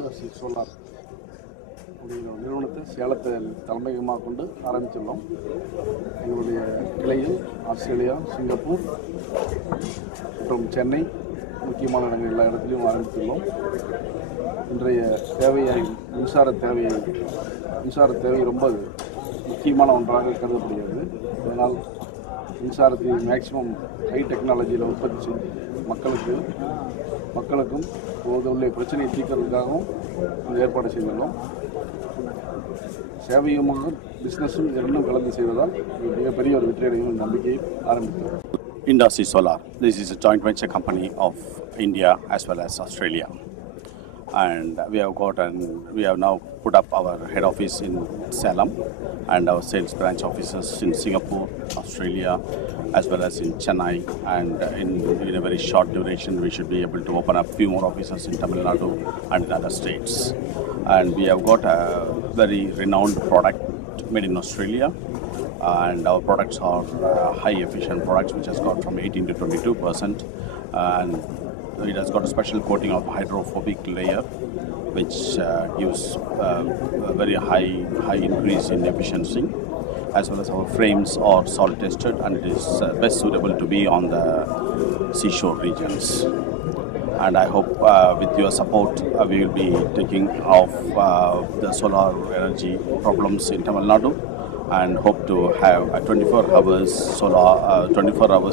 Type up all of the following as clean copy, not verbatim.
இண்டோசி solar அப்படிங்கிற நிறுவனத்தை சேலத்தை தலைமையகமாக கொண்டு ஆரம்பித்துள்ளோம். எங்களுடைய கிளையில் ஆஸ்திரேலியா, சிங்கப்பூர் மற்றும் சென்னை முக்கியமான இடங்கள் எல்லா இடத்துலையும் ஆரம்பித்துள்ளோம். இன்றைய தேவையை மின்சார தேவை ரொம்ப முக்கியமான ஒன்றாக கருதப்படுகிறது. அதனால் மின்சாரத்தை மேக்சிமம் ஹை டெக்னாலஜியில் உற்பத்தி செஞ்சு மக்களுக்கும் உள்ள பிரச்சனையை தீர்க்கிறதுக்காகவும் இந்த ஏற்பாடு செய்துள்ளோம். சேவையுமாக பிஸ்னஸும் இரண்டும் கலந்து செய்வதால் மிகப்பெரிய ஒரு வெற்றியடையும் நம்பிக்கையை ஆரம்பித்தோம். Indosi Solar. This is a joint venture company of India as well as Australia. And we have now put up our head office in Salem and our sales branch offices in Singapore, Australia, as well as in Chennai. And in a very short duration, we should be able to open up few more offices in Tamil Nadu and in other states. And we have got a very renowned product made in Australia. And our products are high efficient products which has got from 18 to 22%, and it has got a special coating of hydrophobic layer which gives a very high increase in efficiency, as well as our frames are salt tested and it is best suitable to be on the seashore regions. And I hope with your support we will be taking off the solar energy problems in Tamil Nadu and hope to have a 24 hours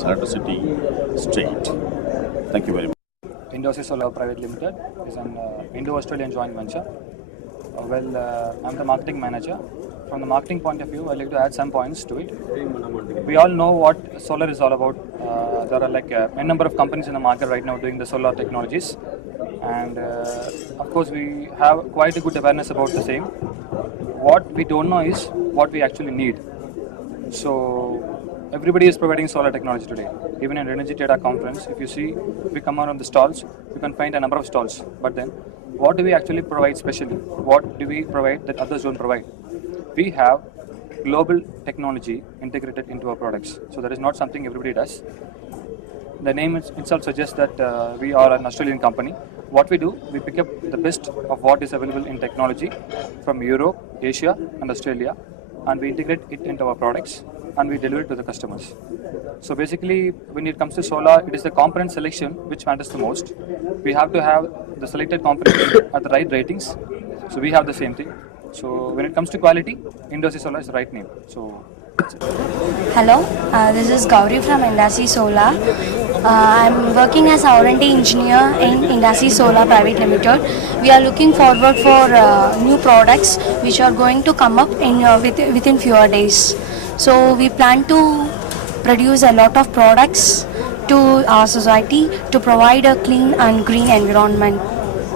electricity straight. Thank you very much. Indosi Solar Private Limited is an Indo-Australian joint venture. I'm the marketing manager. From the marketing point of view, I'd like to add some points to it. We all know what solar is all about. There are like a number of companies in the market right now doing the solar technologies, and of course we have quite a good awareness about the same. What we don't know is what we actually need. So everybody is providing solar technology today. Even in Energy Data Conference, if you see, we come around the stalls, you can find a number of stalls. But then, what do we actually provide specially? What do we provide that others don't provide? We have global technology integrated into our products. So that is not something everybody does. The name itself suggests that we are an Australian company. What we do, we pick up the best of what is available in technology from Europe, Asia and Australia, and we integrate it into our products and we deliver it to the customers. So basically, when it comes to solar, it is the component selection which matters the most. We have to have the selected components at the right ratings. So we have the same thing. So when it comes to quality, Indosi Solar is the right name. So that's it. Hello, this is Gauri from Indosi Solar. I'm working as a R&D engineer in Indosi Solar Private Limited. We are looking forward for new products which are going to come up within fewer days. So we plan to produce a lot of products to our society to provide a clean and green environment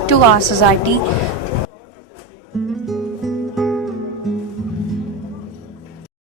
to our society.